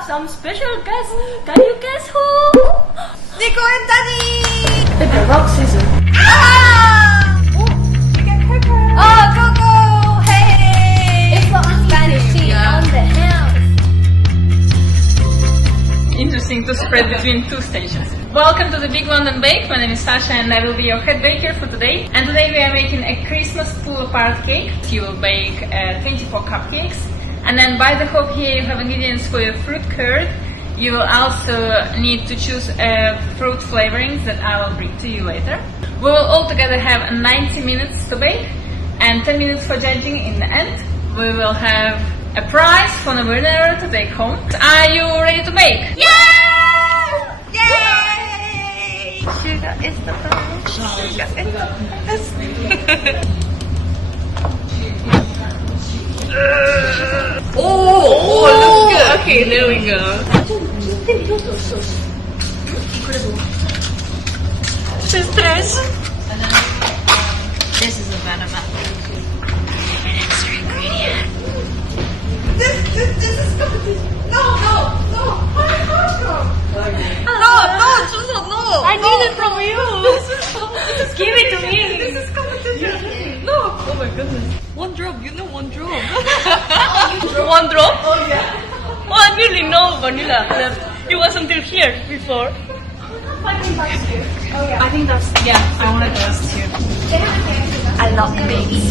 have some special guests. Can you guess who? Nico and Danny! The rock scissors. Ah! Oh, we get pepper. Oh, Coco! Hey! It's for Spanish tea on the house. Interesting to spread between two stations. Welcome to the Big London Bake. My name is Sasha and I will be your head baker for today. And today we are making a Christmas pull-apart cake. You will bake 24 cupcakes. And then by the hope here you have ingredients for your fruit curd. You will also need to choose fruit flavorings that I will bring to you later. We will altogether have 90 minutes to bake and 10 minutes for judging in the end. We will have a prize for the winner to take home. Are you ready to bake? Yeah! Yay! Sugar is the best. Sugar is the best. Oh, looks good. Okay, there we go. Stress. This is a banana. An extra ingredient. This is competition. No. I need it from you. Give it to me. This is competition. No. Oh my goodness. One drop, you know, one drop. One drop? Oh yeah. Oh, I really know vanilla. It was until here before. I think that's here. Oh yeah. I think that's I want to taste here. I love babies.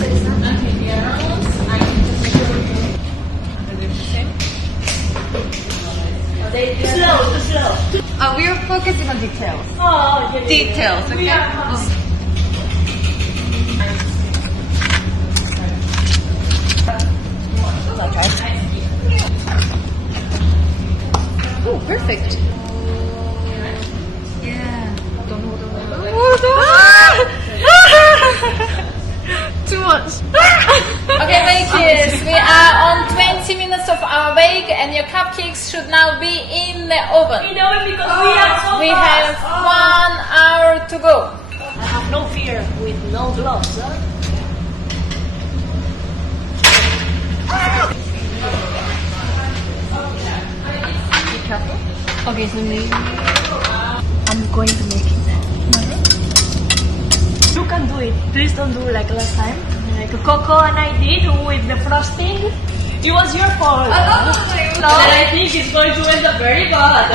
Slow. We are focusing on details. Oh, yeah. Details, okay? Oh, perfect. Yeah. Too much. Okay, bakies, we are on 20 minutes of our bake and your cupcakes should now be in the oven. You know it because we are so We fast. have 1 hour to go. I have no fear with no gloves, huh? Be careful. Okay, so maybe I'm going to make it. You can do it. Please don't do like last time. Like Coco and I did with the frosting. It was your fault. And I think it's going to end up very bad.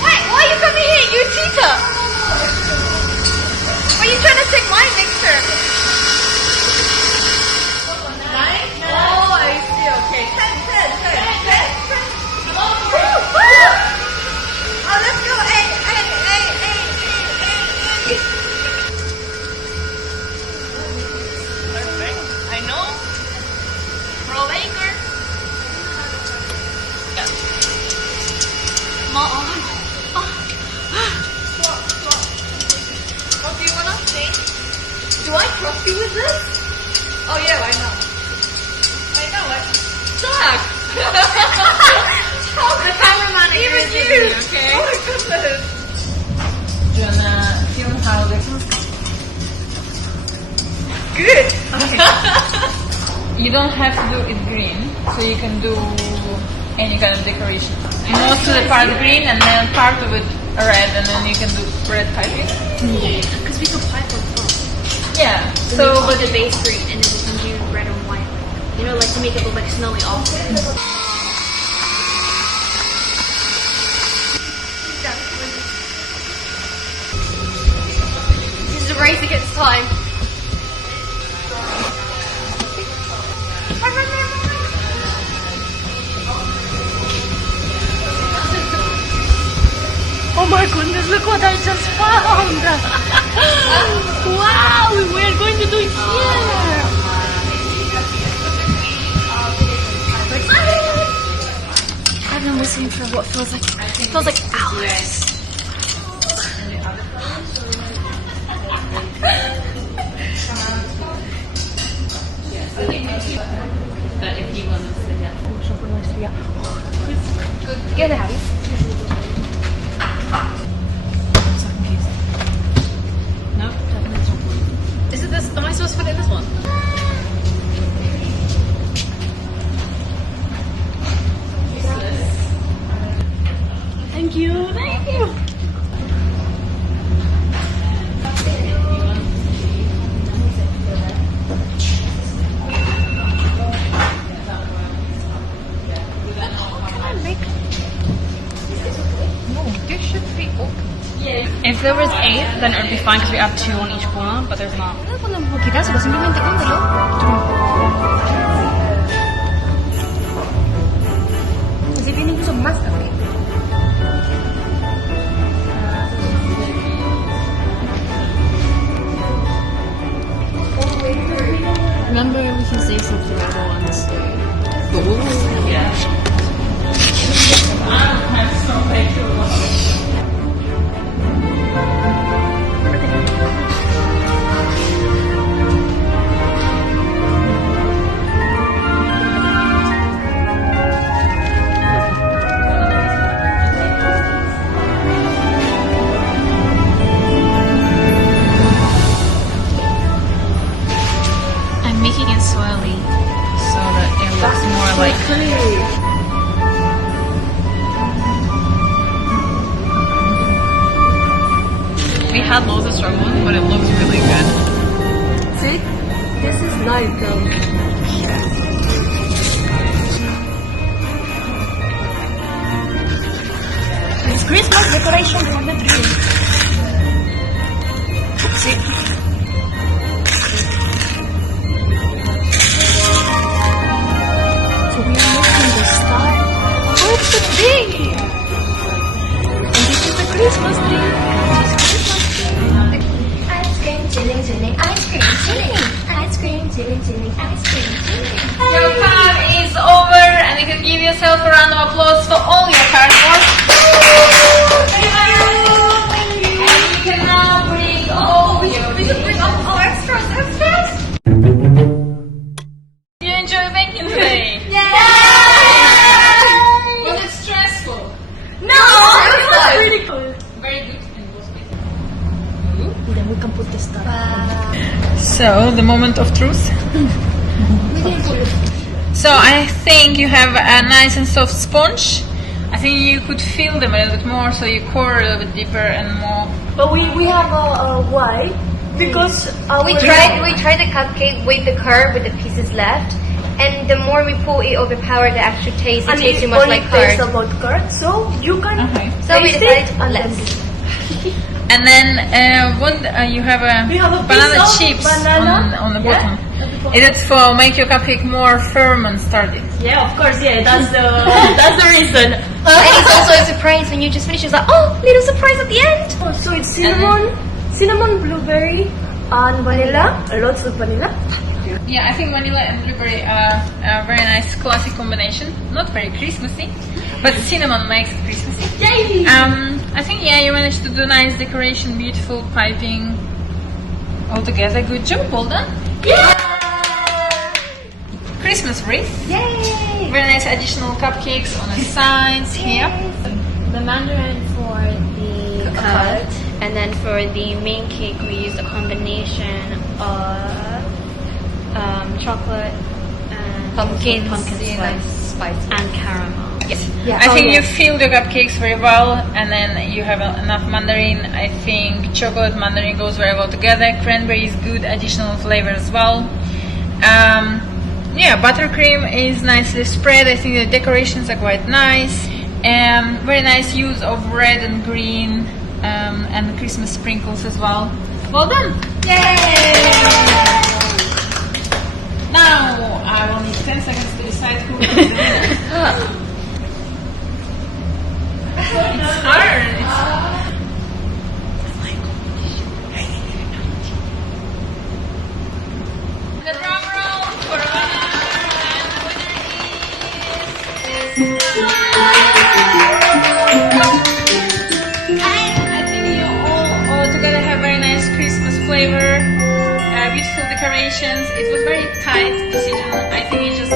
Wait, why are you coming here? You cheater! Why are you trying to take my mixer? Oh, I see. Okay. 10. Oh, let's go. 8. Perfect. I know. Pro baker. Yeah. What do you want to say? Do I trust you with this? Oh yeah, why not? I know it. Suck! The cameraman even you! Okay. Oh my goodness! Do you wanna film how this is? Good! You don't have to do it green, so you can do any kind of decoration. Most of the part green and then part of it red, and then you can do red piping. Because we could pipe on top. Yeah. So So, put the base green and then we can do red and white. You know, like to make it look like snowy off. This is a race against time. Oh my goodness, look what I just found! Wow, we're going to do it here! I've been listening for what feels like hours. but if you want to, yeah. Get out. No? Is it this? Am I supposed to put it in this one? Thank you. Thank you. If there was 8, then it would be fine because we have 2 on each corner, but there's not. No podemos quitárselo, simplemente úntelo. Así viene incluso más café. Remember, we can save some for the other ones. I'm making it swirly so that it looks more like. We had loads of struggles, but it looks really good. See? This is like It's Christmas decoration from the tree. So we are making the star of the tree. And this is the Christmas tree. Ice cream, chilling, chilling, ice cream, chilling. Ice cream, chilling, chilling, ice cream, chilling. Your card is over, and you can give yourself a round of applause for all your card work. And you can now bring all your. We should bring all extras. You enjoy baking today? Was it stressful? no, it was really cool. Very good. And was it? Then we can put the star. So, the moment of truth. So, I think you have a nice and soft sponge. I think you could fill them a little bit more, so you pour a little bit deeper and more. But we have a why? Because We tried the cupcake with the curd with the pieces left, and the more we pull it overpower the actual taste. It and tastes it too much only like tastes curd. about curd, so you can Okay. So we taste decided it and less. then And then you have a we have a banana piece of chips banana. on the Yeah. bottom. Is it for make your cupcake more firm and sturdy? Yeah, of course, yeah, that's the that's the reason. And it's also a surprise when you just finish. It's like, oh, little surprise at the end. Oh, so it's cinnamon, blueberry, and vanilla. Lots of vanilla. Yeah, I think vanilla and blueberry are a very nice classic combination. Not very Christmassy, but cinnamon makes it Christmassy. Yay! I think you managed to do nice decoration, beautiful piping, all together. Good job, well done. Yeah! Christmas wreath. Yay! Very nice additional cupcakes on the sides here. The mandarin for the cut, and then for the main cake we used a combination of chocolate and pumpkin spice and caramel. Yes. I think you filled your cupcakes very well, and then you have enough mandarin. I think chocolate mandarin goes very well together. Cranberry is good additional flavor as well. Yeah, buttercream is nicely spread. I think the decorations are quite nice. Very nice use of red and green and Christmas sprinkles as well. Well done! Yay! Now I will need 10 seconds to decide who is the winner. It's hard. The drum roll for a winner, and the winner is. I think you all together have very nice Christmas flavor, beautiful decorations. It was very tight decision. I think it just